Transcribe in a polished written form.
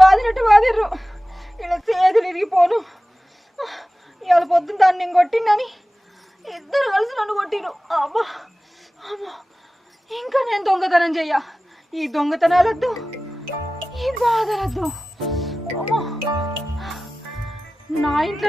బాదినట్టు బాదిర్రు ఇలా చేతులు ఇరిగిపోను. ఇవాళ పొద్దున్న దాన్ని నేను కొట్టిందని ఇద్దరు కలిసి నన్ను కొట్టిరు. అమ్మా అమ్మా, ఇంకా నేను దొంగతనం చెయ్య. ఈ దొంగతనాలొద్దు, ఈ బాధలొద్దు. అమ్మా, నా ఇంట్లో